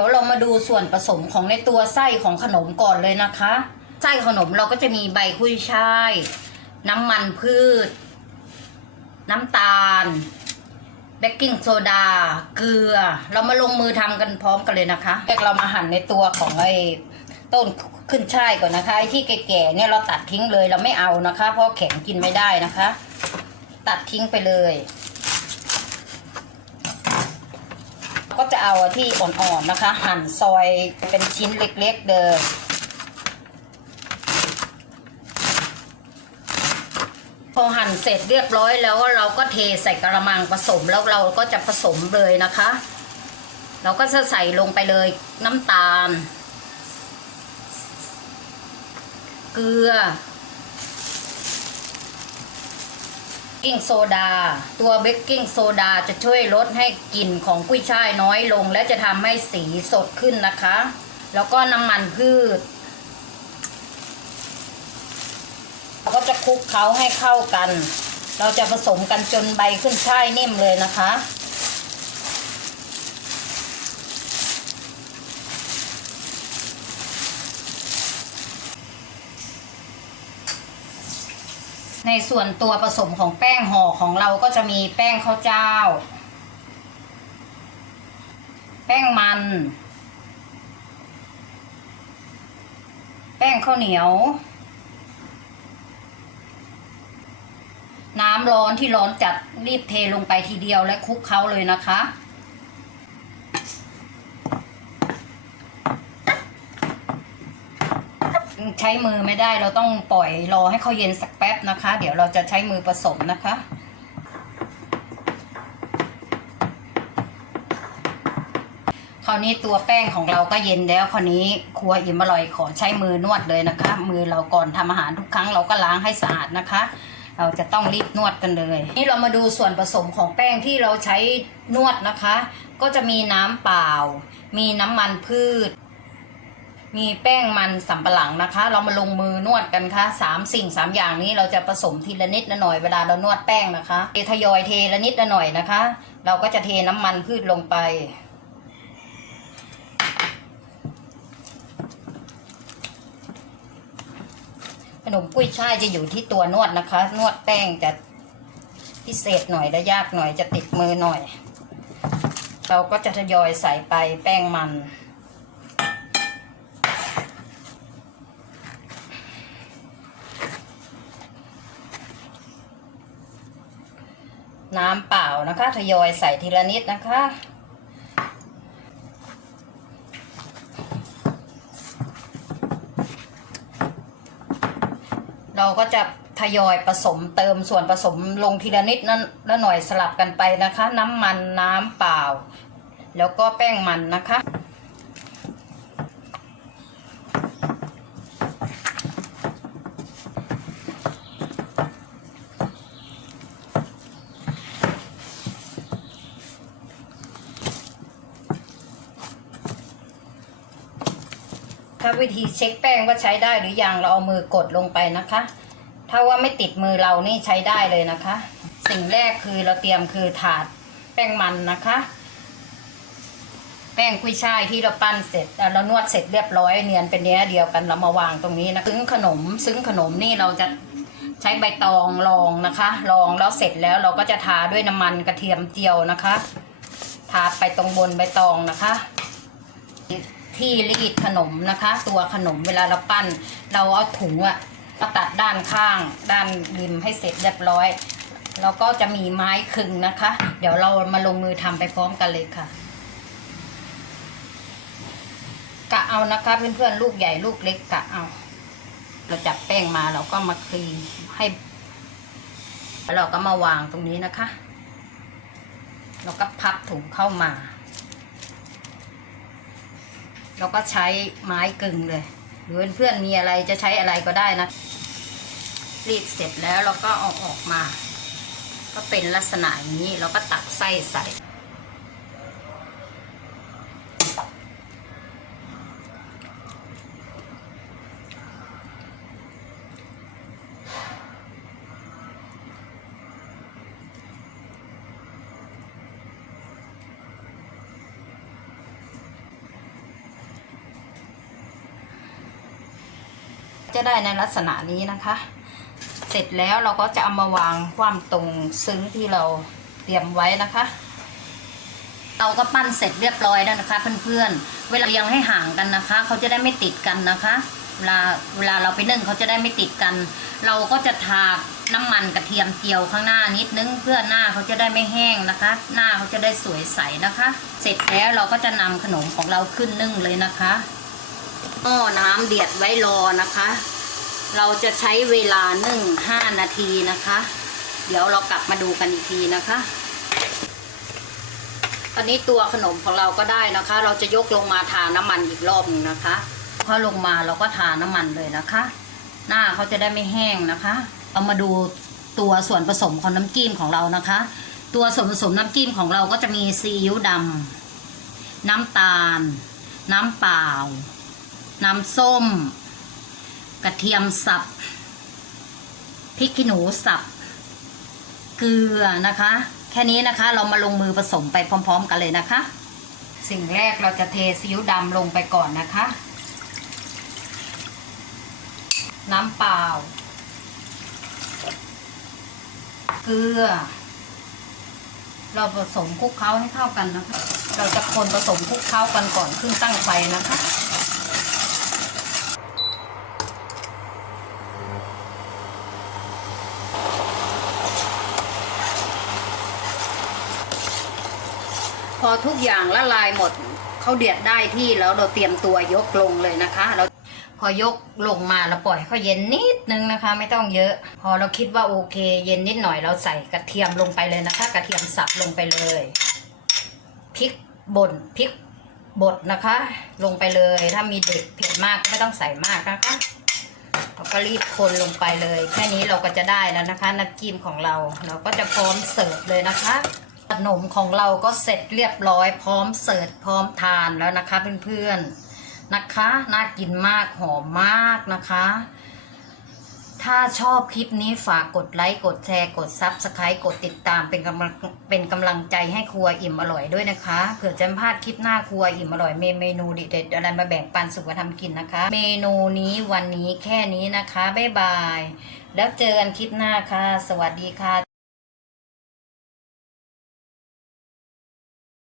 เดี๋ยวเรามาดูส่วนผสมของในตัวไส้ของขนมก่อนเลยนะคะ ไส้ขนมเราก็จะมีใบกุ้ยช่าย น้ำมันพืช น้ำตาล เบกกิ้งโซดา เกลือ เรามาลงมือทำกันพร้อมกันเลยนะคะแรกเรามาหั่นในตัวของไอ้ต้นขึ้นช่ายก่อนนะคะไอ้ที่แก่ๆเนี่ยเราตัดทิ้งเลยเราไม่เอานะคะ เพราะแข็งกินไม่ได้นะคะ ตัดทิ้งไปเลย ก็จะเอาที่อ่อนๆนะคะ หั่นซอยเป็นชิ้นเล็กๆเลยพอหั่นเสร็จเรียบร้อยแล้วเราก็เทใส่กระมังผสมแล้วเราก็จะผสมเลยนะคะ เราก็จะใส่ลงไปเลยน้ำตาล เกลือ เบ กกิ้งโซดา ตัวเบกกิ้งโซดาจะช่วยลดให้กลิ่นของกุ้ยช่ายน้อยลง และจะทำให้สีสดขึ้นนะคะ แล้วก็น้ำมันพืชเราก็จะคลุกเคล้าให้เข้ากัน เราจะผสมกันจนใบขึ้นช่ายนิ่มเลยนะคะ ในส่วนตัวผสมของแป้งห่อของเราก็จะมีแป้งข้าวเจ้า แป้งมัน แป้งข้าวเหนียว น้ำร้อนที่ร้อนจัดรีบเทลงไปทีเดียวและคลุกเคล้าเลยนะคะ ใช้มือไม่ได้เราต้องปล่อยรอให้เขาเย็นสักแป๊บนะคะ เดี๋ยวเราจะใช้มือผสมนะคะคราวนี้ตัวแป้งของเราก็เย็นแล้วคราวนี้ครัวอิ่มอร่อยขอใช้มือนวดเลยนะคะ มือเราก่อนทำอาหารทุกครั้งเราก็ล้างให้สะอาดนะคะ เราจะต้องรีบนวดกันเลย นี่เรามาดูส่วนผสมของแป้งที่เราใช้นวดนะคะ ก็จะมีน้ำเปล่า มีน้ำมันพืช มีแป้งมันสำปะหลังนะคะ เรามาลงมือนวดกันค่ะสามสิ่งสามอย่างนี้เราจะผสมทีละนิดละหน่อยเวลาเรานวดแป้งนะคะเททยอยเทละนิดละหน่อยนะคะ เราก็จะเทน้ำมันพืชลงไป ขนมกุ้ยช่ายจะอยู่ที่ตัวนวดนะคะ นวดแป้งจะพิเศษหน่อยและยากหน่อยจะติดมือหน่อย เราก็จะทยอยใส่ไปแป้งมัน น้ำเปล่านะคะ ทยอยใส่ทีละนิดนะคะ เราก็จะทยอยผสมเติมส่วนผสมลงทีละนิดนั่นละหน่อยสลับกันไปนะคะ น้ำมันน้ำเปล่า แล้วก็แป้งมันนะคะ ถ้าวิธีเช็คแป้งว่าใช้ได้หรือยังเราเอามือกดลงไปนะคะ ถ้าว่าไม่ติดมือเรานี่ใช้ได้เลยนะคะ สิ่งแรกคือเราเตรียมคือถาดแป้งมันนะคะ แป้งกุ้ยช่ายที่เราปั้นเสร็จเรานวดเสร็จเรียบร้อยเนียนเป็นเนื้อเดียวกันเรามาวางตรงนี้นะซึ้งขนมซึ้งขนมนี่เราจะใช้ใบตองรองนะคะรองแล้วเสร็จแล้วเราก็จะทาด้วยน้ำมันกระเทียมเจียวนะคะ ทาไปตรงบนใบตองนะคะ ที่รีดขนมนะคะ ตัวขนมเวลาเราปั้น เราเอาถุงอะมาตัดด้านข้าง ด้านริมให้เสร็จเรียบร้อย แล้วก็จะมีไม้ขึงนะคะ เดี๋ยวเรามาลงมือทำไปพร้อมกันเลยค่ะกะเอานะคะเพื่อนๆลูกใหญ่ลูกเล็กกะเอา เราจับแป้งมาเราก็มาคลีนให้แล้วเราก็มาวางตรงนี้นะคะ เราก็พับถุงเข้ามา เราก็ใช้ไม้กึ่งเลย หรือเพื่อนๆมีอะไรจะใช้อะไรก็ได้นะ รีดเสร็จแล้วเราก็เอาออกมา ก็เป็นลักษณะอย่างนี้เราก็ตักไส้ใส่ จะได้ในลักษณะนี้นะคะ เสร็จแล้วเราก็จะเอามาวางความตรงซึ้งที่เราเตรียมไว้นะคะ เราก็ปั้นเสร็จเรียบร้อยแล้วนะคะ เพื่อนๆ เวลายังให้ห่างกันนะคะ เขาจะได้ไม่ติดกันนะคะเวลาเวลาเราไปนึ่งเขาจะได้ไม่ติดกัน เราก็จะทาน้ำมันกระเทียมเจียวข้างหน้านิดนึงเพื่อหน้าเขาจะได้ไม่แห้งนะคะ หน้าเขาจะได้สวยใสนะคะ เสร็จแล้วเราก็จะนำขนมของเราขึ้นนึ่งเลยนะคะ หม้อน้ำเดือดไว้รอนะคะ เราจะใช้เวลานึ่ง5นาทีนะคะ เดี๋ยวเรากลับมาดูกันอีกทีนะคะตอนนี้ตัวขนมของเราก็ได้นะคะ เราจะยกลงมาทาน้ำมันอีกรอบหนึงนะคะพอลงมาเราก็ทาน้ำมันเลยนะคะ หน้าเขาจะได้ไม่แห้งนะคะ เอามาดูตัวส่วนผสมของน้ำจิ้มของเรานะคะ ตัวส่วนผสมน้ำจิ้มของเราก็จะมีซีอิ๊วดำน้ำตาล น้ำเปล่า น้ำส้ม กระเทียมสับพริกขี้หนูสับ เกลือนะคะ แค่นี้นะคะเรามาลงมือผสมไปพร้อม ๆ กันเลยนะคะ สิ่งแรกเราจะเทซีอิ๊วดำลงไปก่อนนะคะ น้ำเปล่า เกลือ เราผสมคลุกเคล้าให้เข้ากันนะคะ เราจะคนผสมคลุกเคล้ากันก่อนขึ้นตั้งไฟนะคะ ทุกอย่างละลายหมดเขาเดือดได้ที่แล้วเราเตรียมตัวยกลงเลยนะคะ เราพอยกลงมาเราปล่อยเขาเย็นนิดนึงนะคะ ไม่ต้องเยอะ พอเราคิดว่าโอเค เย็นนิดหน่อยเราใส่กระเทียมลงไปเลยนะคะ กระเทียมสับลงไปเลยพริกบ่นพริกบดนะคะ ลงไปเลยถ้ามีเด็กเผ็ดมากไม่ต้องใส่มากนะคะเราก็รีบคนลงไปเลย แค่นี้เราก็จะได้แล้วนะคะน้ำจิ้มของเรา เราก็จะพร้อมเสิร์ฟเลยนะคะ ขนมของเราก็เสร็จเรียบร้อยพร้อมเสิร์ฟพร้อมทานแล้วนะคะเพื่อนๆนะคะน่ากินมากหอมมากนะคะ ถ้าชอบคลิปนี้ฝากกดไลค์กดแชร์กดซับสไครต์กดติดตามเป็นกำลังเป็นกำลังใจให้ครัวอิ่มอร่อยด้วยนะคะเผื่อจะไม่พลาดคลิปหน้าครัวอิ่มอร่อยเมเมนูเด็ดๆอะไรมาแบ่งปันสุขธรรมกินนะคะ เมนูนี้วันนี้แค่นี้นะคะบ๊ายบายแล้วเจอกันคลิปหน้าค่ะ สวัสดีค่ะ